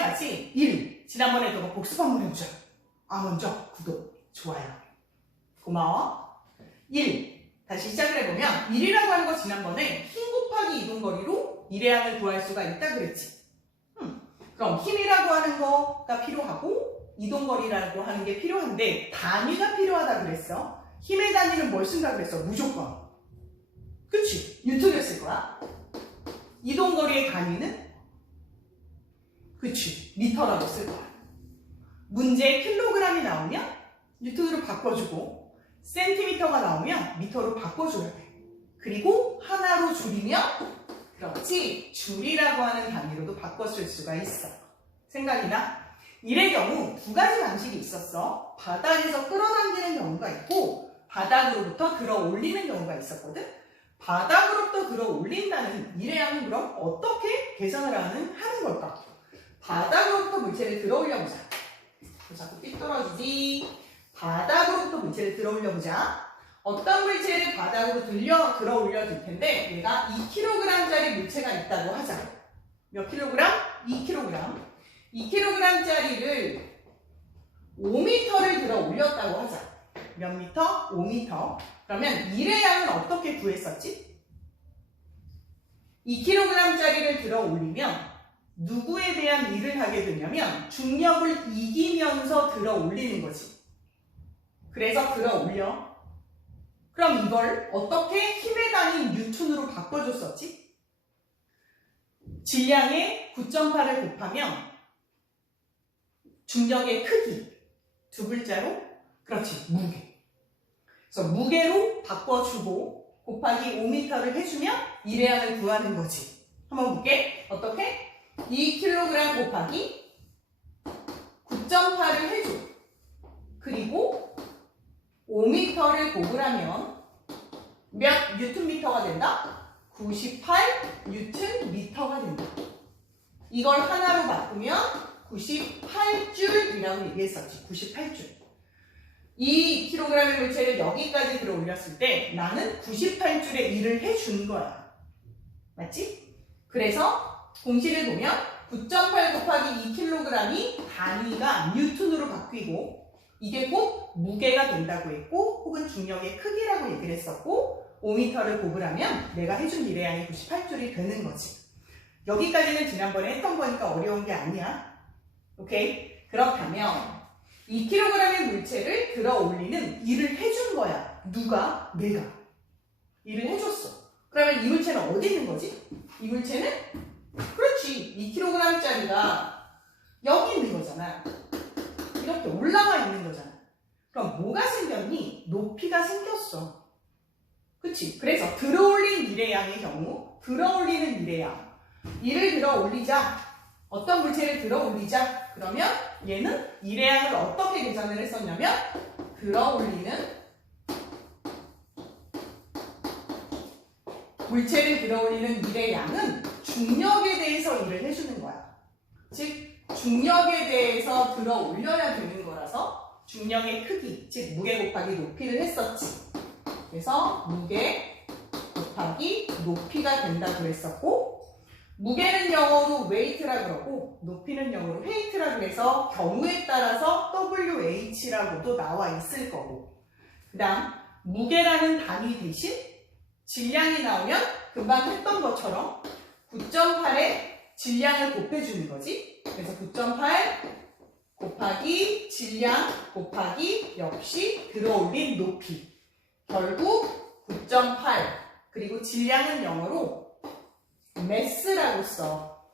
얘랑 같이 1. 지난번에 했던 거 복습 한번 해보자. 먼저 구독, 좋아요. 고마워. 1. 다시 시작을 해보면 1이라고 하는 거 지난번에 힘 곱하기 이동거리로 1의 양을 구할 수가 있다 그랬지. 그럼 힘이라고 하는 거가 필요하고 이동거리라고 하는 게 필요한데 단위가 필요하다 그랬어. 힘의 단위는 뭘 쓴다 그랬어? 무조건. 그치? 뉴턴이었을 거야. 이동거리의 단위는? 그치? 미터라고 쓸 거야. 문제에 킬로그램이 나오면 뉴턴으로 바꿔주고 센티미터가 나오면 미터로 바꿔줘야 돼. 그리고 하나로 줄이면 그렇지, 줄이라고 하는 단위로도 바꿔쓸 수가 있어. 생각이 나? 이의 경우 두 가지 방식이 있었어. 바닥에서 끌어당기는 경우가 있고 바닥으로부터 들어 올리는 경우가 있었거든. 바닥으로부터 들어 올린다는 일의 양은 그럼 어떻게 계산을 하는 걸까? 바닥으로부터 물체를 들어 올려보자. 자꾸 삐뚤어지지. 바닥으로부터 물체를 들어 올려보자. 어떤 물체를 바닥으로 들어 올려줄 텐데 얘가 2kg짜리 물체가 있다고 하자. 몇 킬로그램? 2kg. 2kg짜리를 5m를 들어 올렸다고 하자. 몇 미터? 5m. 그러면 일의 양은 어떻게 구했었지? 2kg짜리를 들어 올리면 누구에 대한 일을 하게 되냐면 중력을 이기면서 들어 올리는 거지. 그래서 들어 올려. 그럼 이걸 어떻게 힘의 단위 뉴턴으로 바꿔줬었지? 질량의 9.8을 곱하면 중력의 크기, 두 글자로, 그렇지, 무게. 그래서 무게로 바꿔주고 곱하기 5m를 해주면 일의 양을 구하는 거지. 한번 볼게. 어떻게? 2kg 곱하기 9.8을 해줘. 그리고 5m를 곱으라면 몇 뉴턴미터가 된다? 98 뉴턴미터가 된다. 이걸 하나로 바꾸면 98줄이라고 얘기했었지. 98줄. 2kg의 물체를 여기까지 들어 올렸을 때 나는 98줄의 일을 해준 거야. 맞지? 그래서 공식을 보면 9.8 곱하기 2kg이 단위가 뉴턴으로 바뀌고 이게 곧 무게가 된다고 했고 혹은 중력의 크기라고 얘기를 했었고 5m를 곱으라면 내가 해준 일의 양이 98줄이 되는 거지. 여기까지는 지난번에 했던 거니까 어려운 게 아니야. 오케이? 그렇다면 2kg의 물체를 들어 올리는 일을 해준 거야. 누가? 내가. 일을 해줬어. 그러면 이 물체는 어디 있는 거지? 이 물체는? 그렇지. 2kg짜리가 여기 있는 거잖아. 이렇게 올라와 있는 거잖아. 그럼 뭐가 생겼니? 높이가 생겼어. 그치? 그래서 들어올린 일의 양의 경우 들어올리는 일의 양. 이를 들어 올리자. 어떤 물체를 들어 올리자. 그러면 얘는 일의 양을 어떻게 계산을 했었냐면 들어 올리는 물체를 들어 올리는 일의 양은 중력에 대해서 일을 해주는 거야. 즉 중력에 대해서 들어 올려야 되는 거라서 중력의 크기, 즉 무게 곱하기 높이를 했었지. 그래서 무게 곱하기 높이가 된다고 했었고 무게는 영어로 weight라 그러고 높이는 영어로 weight라 그래서 경우에 따라서 WH라고도 나와 있을 거고 그 다음 무게라는 단위 대신 질량이 나오면 금방 했던 것처럼 9.8에 질량을 곱해주는 거지. 그래서 9.8 곱하기 질량 곱하기 역시 들어올린 높이. 결국 9.8 그리고 질량은 영어로 mass라고 써.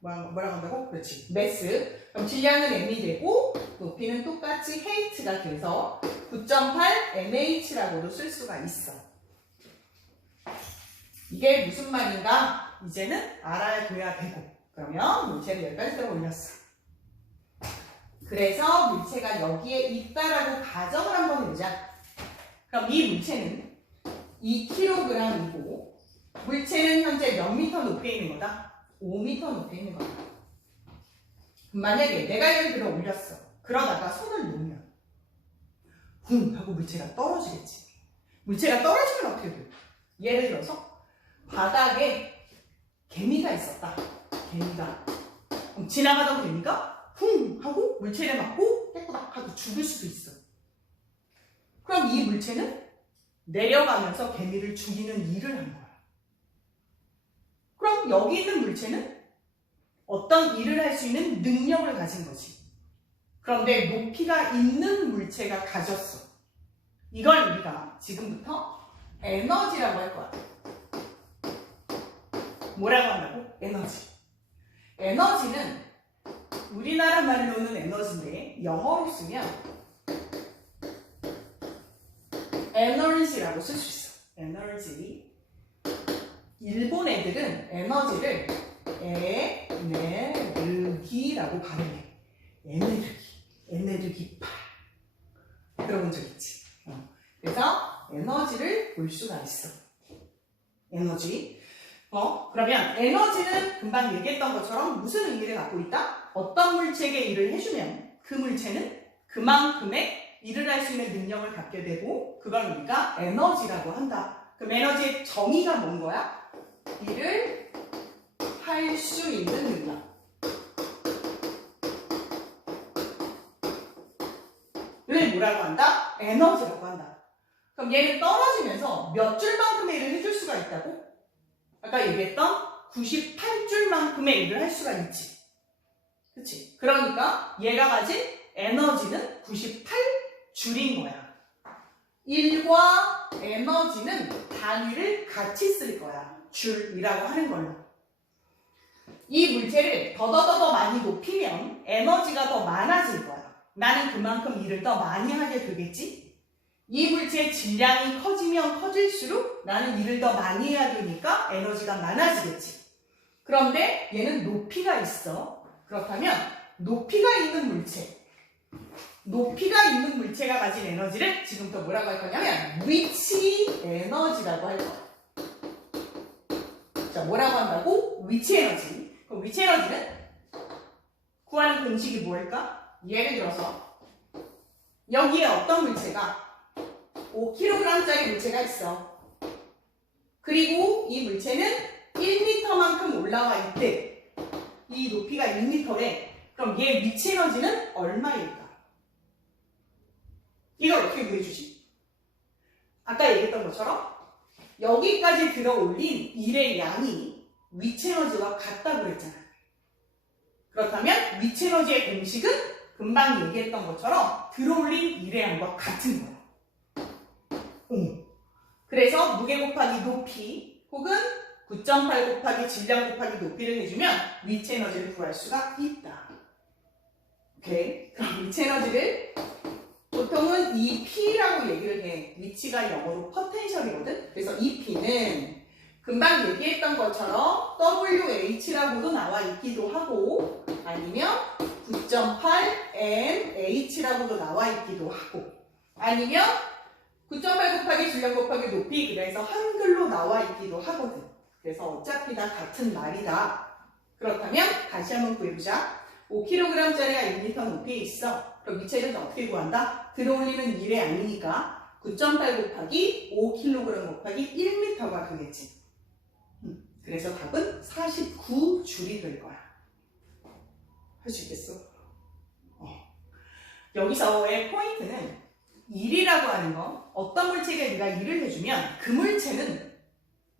뭐라고 한다고? 그렇지. mass. 그럼 질량은 m이 되고 높이는 똑같이 height가 돼서 9.8 mh라고도 쓸 수가 있어. 이게 무슨 말인가? 이제는 알아둬야 되고. 그러면 물체를 여기까지 들어 올렸어. 그래서 물체가 여기에 있다라고 가정을 한번 해보자. 그럼 이 물체는 2kg이고 물체는 현재 몇 미터 높이에 있는 거다? 5m 높이에 있는 거다. 만약에 내가 이걸 들어 올렸어. 그러다가 손을 놓으면 붕 하고 물체가 떨어지겠지. 물체가 떨어지면 어떻게 돼? 예를 들어서 바닥에 개미가 있었다. 개미가. 지나가던 개미가 쿵 하고 물체를 맞고 깨꾸닥 하고 죽을 수도 있어. 그럼 이 물체는 내려가면서 개미를 죽이는 일을 한 거야. 그럼 여기 있는 물체는 어떤 일을 할 수 있는 능력을 가진 거지. 그런데 높이가 있는 물체가 가졌어. 이걸 우리가 지금부터 에너지라고 할 거야. 뭐라고 한다고? 에너지. 에너지는 우리나라 말로는 에너지인데 영어로 쓰면 에너지라고 쓸 수 있어. 에너지. 일본 애들은 에너지를 에네르기라고 발음해. 에네르기파. 들어본 적 있지? 그래서 에너지를 볼 수가 있어. 에너지. 그러면 에너지는 금방 얘기했던 것처럼 무슨 의미를 갖고 있다? 어떤 물체에게 일을 해주면 그 물체는 그만큼의 일을 할 수 있는 능력을 갖게 되고 그걸 우리가 에너지라고 한다. 그럼 에너지의 정의가 뭔 거야? 일을 할 수 있는 능력. 를 뭐라고 한다? 에너지라고 한다. 그럼 얘는 떨어지면서 몇 줄만큼의 일을 해줄 수가 있다고? 아까 얘기했던 98줄만큼의 일을 할 수가 있지. 그치? 그러니까 얘가 가진 에너지는 98줄인 거야. 일과 에너지는 단위를 같이 쓸 거야. 줄이라고 하는 걸로. 이 물체를 더더더 많이 높이면 에너지가 더 많아질 거야. 나는 그만큼 일을 더 많이 하게 되겠지? 이 물체의 질량이 커지면 커질수록 나는 일을 더 많이 해야 되니까 에너지가 많아지겠지. 그런데 얘는 높이가 있어. 그렇다면 높이가 있는 물체가 가진 에너지를 지금부터 뭐라고 할 거냐면 위치 에너지라고 할 거야. 자, 뭐라고 한다고? 위치 에너지. 그럼 위치 에너지는 구하는 공식이 뭘까? 예를 들어서 여기에 어떤 물체가 5kg짜리 물체가 있어. 그리고 이 물체는 1m만큼 올라와 있대. 이 높이가 1m래. 그럼 얘 위치 에너지는 얼마일까? 이걸 어떻게 구해주지? 아까 얘기했던 것처럼 여기까지 들어 올린 일의 양이 위치 에너지와 같다고 그랬잖아. 그렇다면 위치 에너지의 공식은 금방 얘기했던 것처럼 들어 올린 일의 양과 같은 거야. 그래서 무게 곱하기 높이 혹은 9.8 곱하기 질량 곱하기 높이를 해주면 위치 에너지를 구할 수가 있다. 오케이. 그럼 위치 에너지를 보통은 EP라고 얘기를 해. 위치가 영어로 포텐셜이거든. 그래서 EP는 금방 얘기했던 것처럼 WH라고도 나와 있기도 하고 아니면 9.8 NH라고도 나와 있기도 하고 아니면 9.8 곱하기 질량 곱하기 높이 그래서 한글로 나와 있기도 하거든. 그래서 어차피 다 같은 말이다. 그렇다면 다시 한번 구해보자. 5kg짜리가 1m 높이에 있어. 그럼 위치를 어떻게 구한다? 들어올리는 일의 양이니까 9.8 곱하기 5kg 곱하기 1m가 되겠지. 그래서 답은 49줄이 될 거야. 할 수 있겠어? 여기서의 포인트는 일이라고 하는 거, 어떤 물체에게 네가 일을 해주면 그 물체는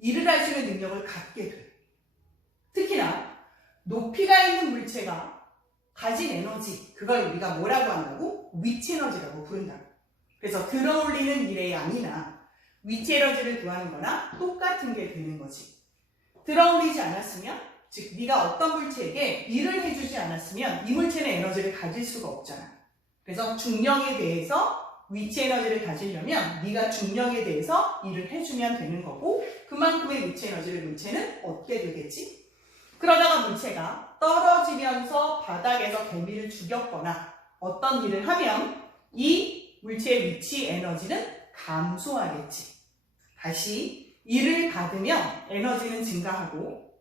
일을 할 수 있는 능력을 갖게 돼. 특히나 높이가 있는 물체가 가진 에너지, 그걸 우리가 뭐라고 한다고? 위치 에너지라고 부른다. 그래서 들어올리는 일의 양이나 위치 에너지를 구하는 거나 똑같은 게 되는 거지. 들어올리지 않았으면, 즉 네가 어떤 물체에게 일을 해주지 않았으면 이 물체는 에너지를 가질 수가 없잖아. 그래서 중력에 대해서 위치 에너지를 가지려면 네가 중력에 대해서 일을 해주면 되는 거고 그만큼의 위치 에너지를 물체는 얻게 되겠지. 그러다가 물체가 떨어지면서 바닥에서 개미를 죽였거나 어떤 일을 하면 이 물체의 위치 에너지는 감소하겠지. 다시 일을 받으면 에너지는 증가하고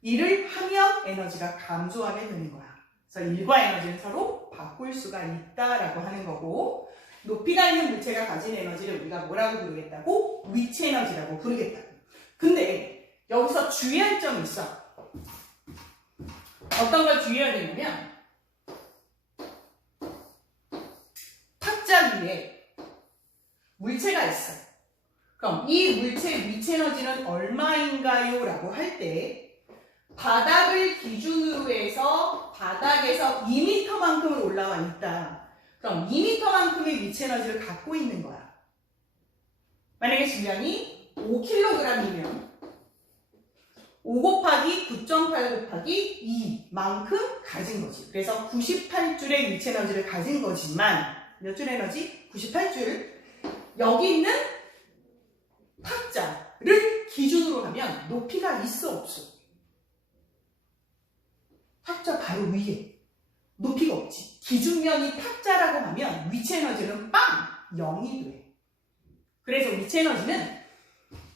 일을 하면 에너지가 감소하게 되는 거야. 그래서 일과 에너지는 서로 바꿀 수가 있다라고 하는 거고 높이가 있는 물체가 가진 에너지를 우리가 뭐라고 부르겠다고? 위치 에너지라고 부르겠다고. 근데 여기서 주의할 점이 있어. 어떤 걸 주의해야 되냐면 탁자 위에 물체가 있어. 그럼 이 물체의 위치 에너지는 얼마인가요? 라고 할 때 바닥을 기준으로 해서 바닥에서 2m만큼을 올라와 있다. 그럼 2m만큼의 위치 에너지를 갖고 있는 거야. 만약에 질량이 5kg이면 5 곱하기 9.8 곱하기 2만큼 가진 거지. 그래서 98줄의 위치 에너지를 가진 거지만 몇 줄 에너지? 98줄. 여기 있는 탁자를 기준으로 하면 높이가 있어 없어? 탁자 바로 위에 높이가 없지. 기준면이 탁자라고 하면 위치 에너지는 빵! 0이 돼. 그래서 위치 에너지는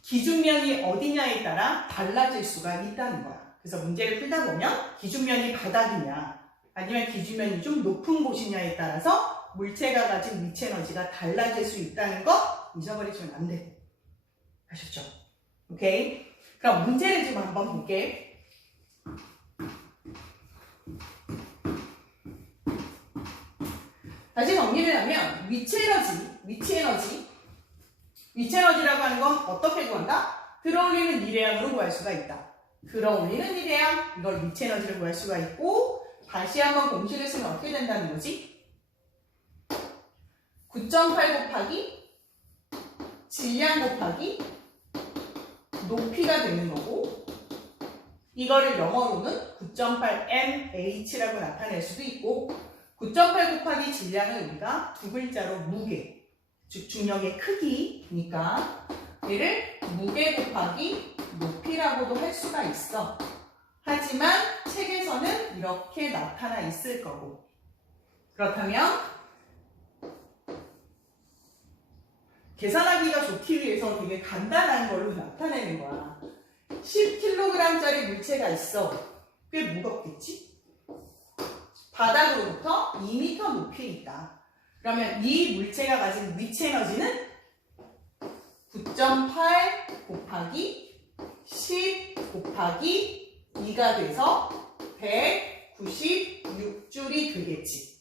기준면이 어디냐에 따라 달라질 수가 있다는 거야. 그래서 문제를 풀다 보면 기준면이 바닥이냐 아니면 기준면이 좀 높은 곳이냐에 따라서 물체가 가진 위치 에너지가 달라질 수 있다는 거 잊어버리시면 안 되고. 아셨죠? 오케이? 그럼 문제를 좀 한번 볼게. 다시 정리를 하면 위치 에너지라고 하는 건 어떻게 구한다? 들어올리는 미래양으로 구할 수가 있다. 들어올리는 미래양, 이걸 위치 에너지를 구할 수가 있고 다시 한번 공식을 쓰면 어떻게 된다는 거지? 9.8 곱하기 질량 곱하기 높이가 되는 거고 이거를 영어로는 9.8mh라고 나타낼 수도 있고 9.8 곱하기 질량을 우리가 두 글자로 무게, 즉 중력의 크기니까 얘를 무게 곱하기 높이라고도 할 수가 있어. 하지만 책에서는 이렇게 나타나 있을 거고 그렇다면 계산하기가 좋기 위해서 되게 간단한 걸로 나타내는 거야. 10kg짜리 물체가 있어. 꽤 무겁겠지? 바닥으로부터 2m 높이에 있다. 그러면 이 물체가 가진 위치 에너지는 9.8 곱하기 10 곱하기 2가 돼서 196줄이 되겠지.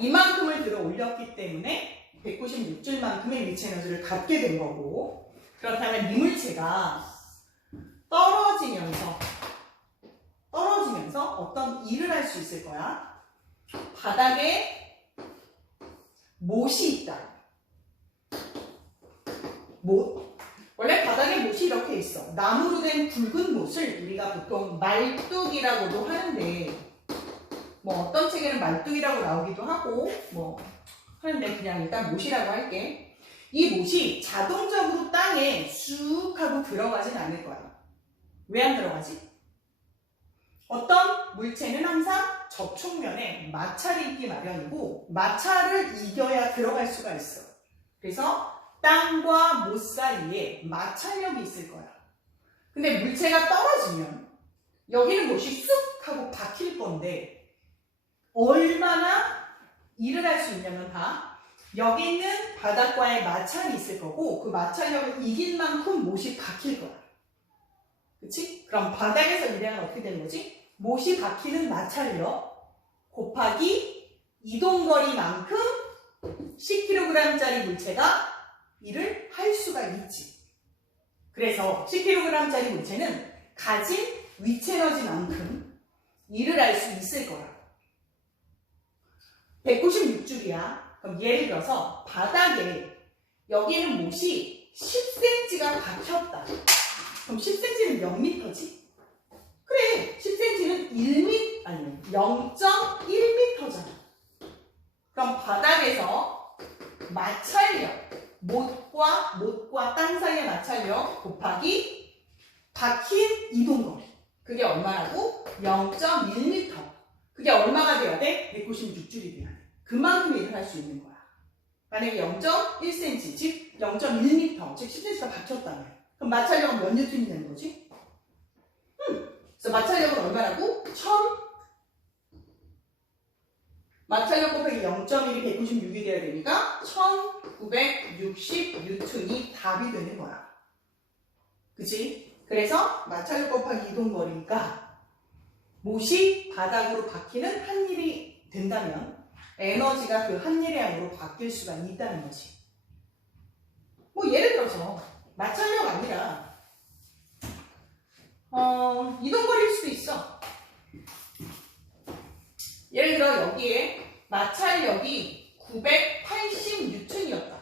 이만큼을 들어 올렸기 때문에 196줄만큼의 위치 에너지를 갖게 된 거고 그렇다면 이 물체가 떨어지면서 어떤 일을 할 수 있을 거야. 바닥에 못이 있다. 못. 원래 바닥에 못이 이렇게 있어. 나무로 된 굵은 못을 우리가 보통 말뚝이라고도 하는데 뭐 어떤 책에는 말뚝이라고 나오기도 하고 뭐 하는데 그냥 일단 못이라고 할게. 이 못이 자동적으로 땅에 쑥 하고 들어가진 않을 거야. 왜 안 들어가지? 어떤 물체는 항상 접촉면에 마찰이 있기 마련이고 마찰을 이겨야 들어갈 수가 있어. 그래서 땅과 못 사이에 마찰력이 있을 거야. 근데 물체가 떨어지면 여기는 못이 쑥 하고 박힐 건데 얼마나 일을 할 수 있냐면 봐. 여기 있는 바닥과의 마찰이 있을 거고 그 마찰력을 이길 만큼 못이 박힐 거야. 그치? 그럼 바닥에서 일하면 어떻게 되는 거지? 못이 박히는 마찰력 곱하기 이동거리만큼 10kg짜리 물체가 일을 할 수가 있지. 그래서 10kg짜리 물체는 가진 위치 에너지만큼 일을 할 수 있을 거야. 196줄이야. 그럼 예를 들어서 바닥에 여기는 못이 10cm가 박혔다. 그럼 10cm는 몇 미터지? 그래, 10cm는 0.1m잖아. 그럼 바닥에서 마찰력, 못과 땅 사이의 마찰력 곱하기 박힌 이동거리. 그게 얼마라고? 0.1m. 그게 얼마가 돼야 돼? 196줄이 돼야 돼. 그만큼 일을 할 수 있는 거야. 만약에 0.1cm, 즉 0.1m, 즉 10cm가 박혔다면 그럼 마찰력은 몇 뉴턴이 되는 거지? 그래서 마찰력은 얼마라고? 마찰력 곱하기 0.1이 196이 돼야 되니까 1960 뉴턴이 답이 되는 거야. 그치? 그래서 마찰력 곱하기 이동거리니까 못이 바닥으로 박히는 한일이 된다면 에너지가 그 한일의 양으로 바뀔 수가 있다는 거지. 뭐 예를 들어서 마찰력 아니라 이동거리일 수도 있어. 예를 들어 여기에 마찰력이 980N이었다.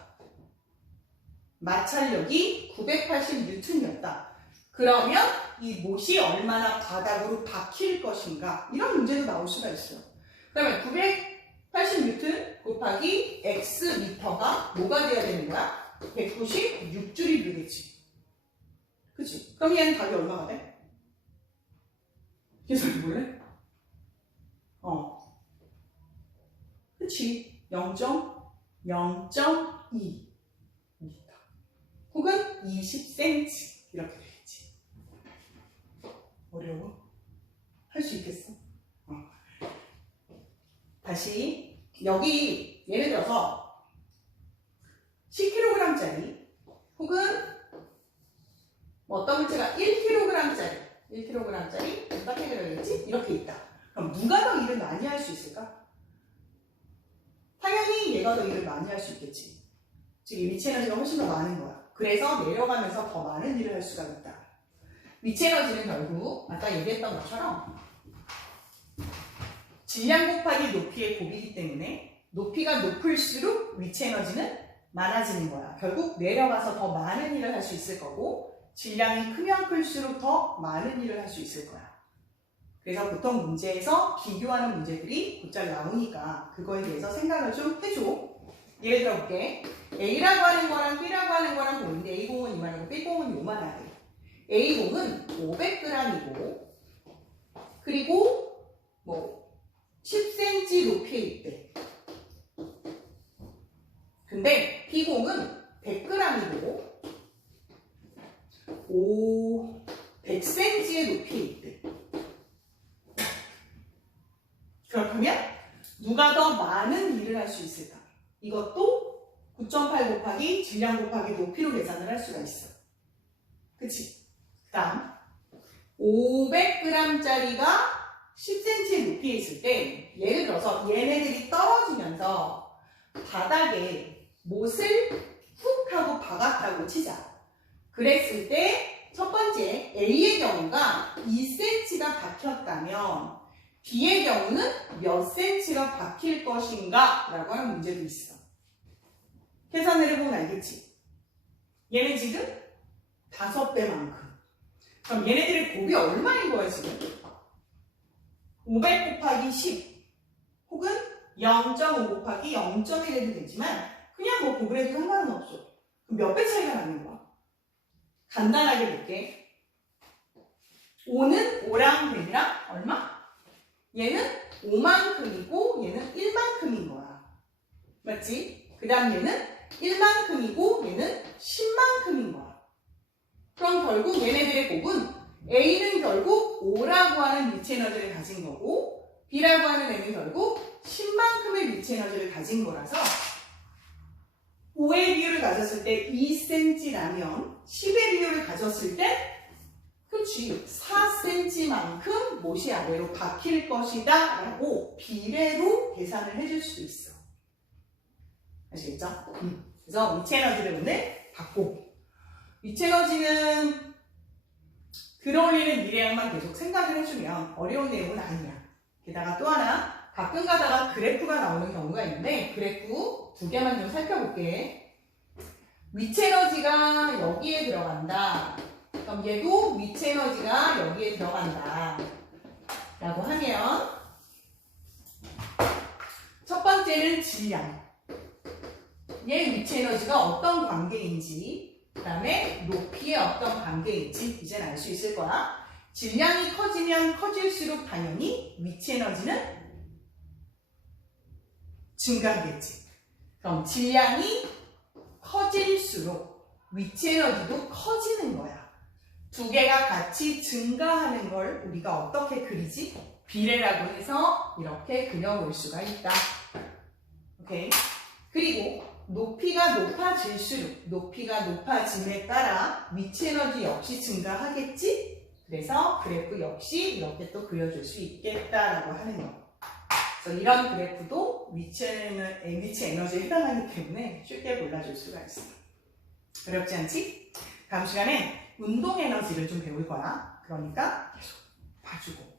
마찰력이 980N이었다. 그러면 이 못이 얼마나 바닥으로 박힐 것인가, 이런 문제도 나올 수가 있어요. 그러면 980N 곱하기 X미터가 뭐가 돼야 되는 거야? 196줄이 되겠지. 그치? 그럼 얘는 답이 얼마가 돼? 계산해 볼래? 그치? 0.2 미터 혹은 20cm 이렇게 되겠지. 어려워? 할 수 있겠어? 다시 여기 예를 들어서 10kg짜리 혹은 어떤 물체가 1kg짜리 어떻게 그려야겠지? 이렇게 있다. 그럼 누가 더 일을 많이 할 수 있을까? 당연히 얘가 더 일을 많이 할 수 있겠지. 즉 위치 에너지가 훨씬 더 많은 거야. 그래서 내려가면서 더 많은 일을 할 수가 있다. 위치 에너지는 결국 아까 얘기했던 것처럼 질량 곱하기 높이의 곱이기 때문에 높이가 높을수록 위치 에너지는 많아지는 거야. 결국 내려가서 더 많은 일을 할 수 있을 거고, 질량이 크면 클수록 더 많은 일을 할 수 있을 거야. 그래서 보통 문제에서 비교하는 문제들이 곧잘 나오니까 그거에 대해서 생각을 좀 해줘. 예를 들어 볼게. A라고 하는 거랑 B라고 하는 거랑 보는데 A공은 이만하고 B공은 요만하대. A공은 500g이고 그리고 뭐 10cm 높이에 있대. 근데 B공은 100g이고 100cm의 높이에 있대. 그렇다면 누가 더 많은 일을 할 수 있을까? 이것도 9.8 곱하기 질량 곱하기 높이로 계산을 할 수가 있어. 그치? 그 다음 500g짜리가 10cm의 높이에 있을 때 예를 들어서 얘네들이 떨어지면서 바닥에 못을 훅 하고 박았다고 치자. 그랬을 때 첫 번째 A의 경우가 2cm가 박혔다면 B의 경우는 몇 cm가 박힐 것인가? 라고 하는 문제도 있어. 계산을 해보면 알겠지? 얘는 지금 5배만큼. 그럼 얘네들의 곱이 얼마인 거야 지금? 500 곱하기 10 혹은 0.5 곱하기 0.1 해도 되지만 그냥 뭐 곱을 해도 상관은 없어. 그럼 몇 배 차이가 나는 거야? 간단하게 볼게. 5는 5랑 100이랑 얼마? 얘는 5만큼이고 얘는 1만큼인 거야. 맞지? 그 다음 얘는 1만큼이고 얘는 10만큼인 거야. 그럼 결국 얘네들의 곱은 A는 결국 5라고 하는 위치 에너지를 가진 거고 B라고 하는 애는 결국 10만큼의 위치 에너지를 가진 거라서 5의 비율을 가졌을 때 2cm라면 10의 비율을 가졌을 때 그렇지 4cm만큼 못이 아래로 박힐 것이다 라고 비례로 계산을 해줄 수도 있어. 아시겠죠? 그래서 위치 에너지를 오늘 받고 위치 에너지는 들어올리는 미래양만 계속 생각을 해주면 어려운 내용은 아니야. 게다가 또 하나 가끔 가다가 그래프가 나오는 경우가 있는데 그래프 2개만 좀 살펴볼게. 위치 에너지가 여기에 들어간다. 그럼 얘도 위치 에너지가 여기에 들어간다. 라고 하면 첫 번째는 질량. 얘 위치 에너지가 어떤 관계인지 그 다음에 높이의 어떤 관계인지 이제는 알 수 있을 거야. 질량이 커지면 커질수록 당연히 위치 에너지는 증가하겠지. 그럼 질량이 커질수록 위치 에너지도 커지는 거야. 두 개가 같이 증가하는 걸 우리가 어떻게 그리지? 비례라고 해서 이렇게 그려볼 수가 있다. 오케이? 그리고 높이가 높아질수록 높이가 높아짐에 따라 위치 에너지 역시 증가하겠지? 그래서 그래프 역시 이렇게 또 그려줄 수 있겠다라고 하는 거. 그래서 이런 그래프도 위치 에너지에 해당하기 때문에 쉽게 골라줄 수가 있어. 어렵지 않지? 다음 시간에 운동 에너지를 좀 배울 거야. 그러니까 계속 봐주고